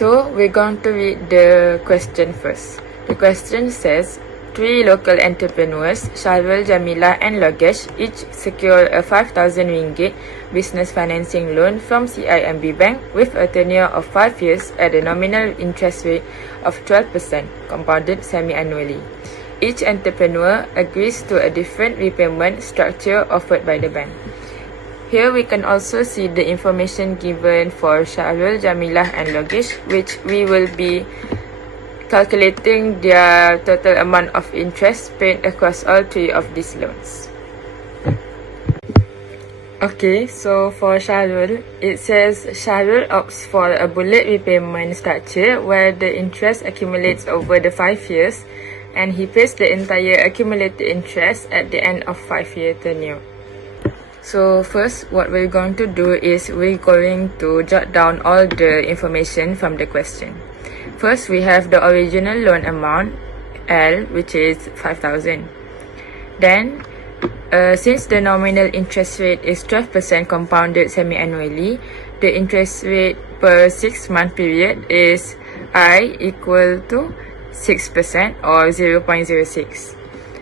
So we're going to read the question first. The question says, 3 local entrepreneurs, Sharwal, Jamila and Logesh, each secure a 5,000 ringgit business financing loan from CIMB Bank with a tenure of 5 years at a nominal interest rate of 12% compounded semi-annually. Each entrepreneur agrees to a different repayment structure offered by the bank. Here we can also see the information given for Sharwal, Jamila and Logesh, which we will be calculating their total amount of interest paid across all 3 of these loans. Okay, so for Sharwal, it says Sharwal opts for a bullet repayment structure where the interest accumulates over the 5 years and he pays the entire accumulated interest at the end of 5-year tenure. So first, what we're going to do is we're going to jot down all the information from the question. First, we have the original loan amount, L, which is 5,000. Then, since the nominal interest rate is 12% compounded semi-annually, the interest rate per 6-month period is I equal to 6% or 0.06.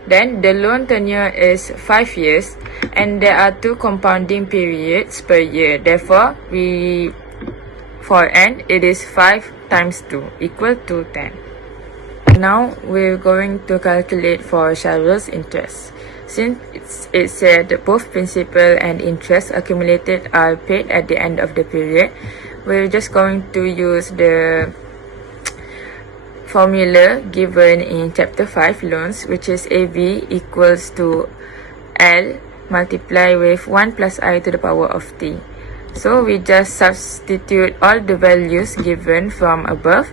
Then, the loan tenure is 5 years and there are 2 compounding periods per year. Therefore, for N, it is 5 times 2 equal to 10. Now we're going to calculate for Sharwal's interest. Since it said both principal and interest accumulated are paid at the end of the period, we're just going to use the formula given in chapter 5 loans, which is AV equals to L multiplied with 1 plus I to the power of t. So we just substitute all the values given from above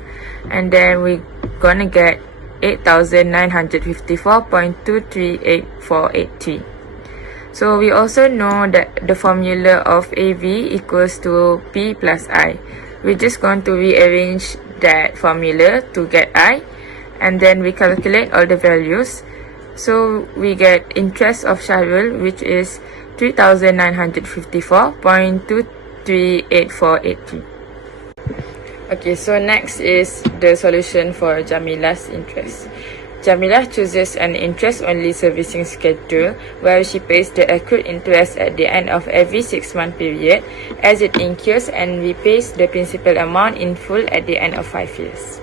and then we're gonna get 8,954.238483. So we also know that the formula of AV equals to P plus I. We're just going to rearrange that formula to get I and then we calculate all the values. So we get interest of Sharwal, which is 3,954.238483. Okay, so next is the solution for Jamila's interest. Jamila chooses an interest-only servicing schedule where she pays the accrued interest at the end of every 6-month period as it incurs and repays the principal amount in full at the end of 5 years.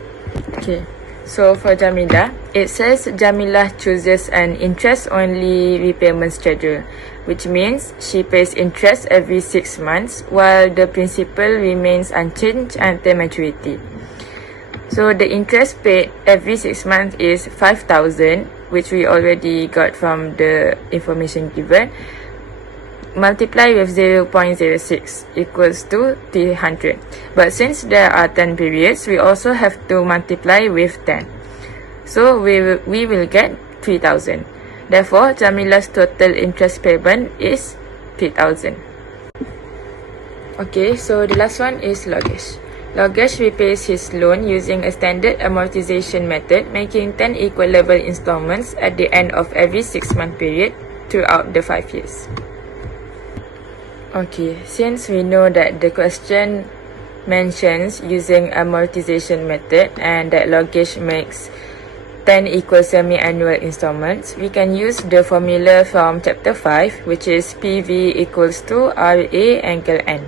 Okay, so for Jamila, it says Jamila chooses an interest-only repayment schedule, which means she pays interest every 6 months while the principal remains unchanged until maturity. So the interest paid every 6 months is 5,000, which we already got from the information given, multiply with 0.06 equals to 300. But since there are 10 periods, we also have to multiply with 10. So we will get 3,000. Therefore, Jamila's total interest payment is 3,000. Okay, so the last one is Logesh. Logesh repays his loan using a standard amortization method, making 10 equal level installments at the end of every 6-month period throughout the 5 years. Okay, since we know that the question mentions using amortization method and that Logesh makes 10 equal semi-annual installments, we can use the formula from chapter 5, which is PV equals to RA angle N.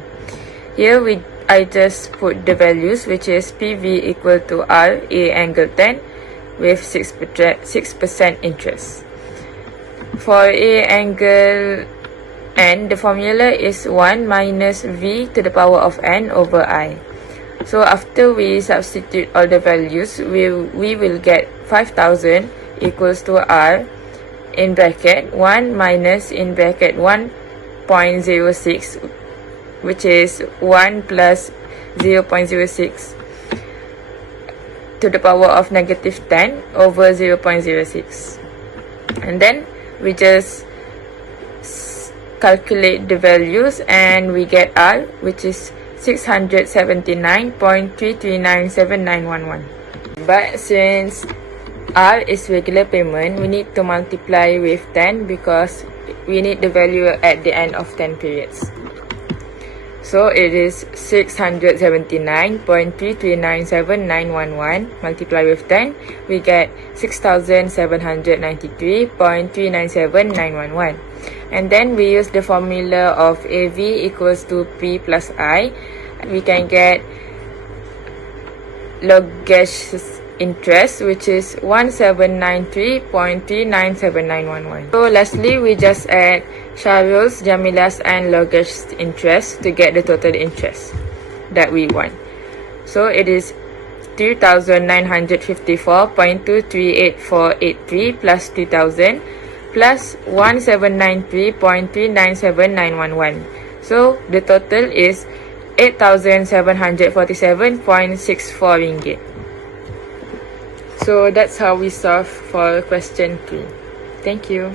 Here I just put the values, which is PV equal to RA angle 10 with 6% interest. For A angle N, the formula is 1 minus V to the power of N over I. So after we substitute all the values, we will get 5,000 equals to R in bracket 1 minus in bracket 1.06, which is 1 plus 0.06 to the power of negative 10 over 0.06. And then we just calculate the values and we get R, which is 679.3397911. But since R is regular payment, we need to multiply with 10 because we need the value at the end of 10 periods. So it is 679.3397911 multiplied with 10, we get 6793.397911. And then we use the formula of AV equals to P plus I. We can get log's interest, which is 1793.397911. So lastly, we just add Sharul's, Jamila's and Log's interest to get the total interest that we want. So it is 2,954.238483 plus 2,000 plus 1793.397911. So the total is 8,747.64 ringgit. So that's how we solve for question 3. Thank you.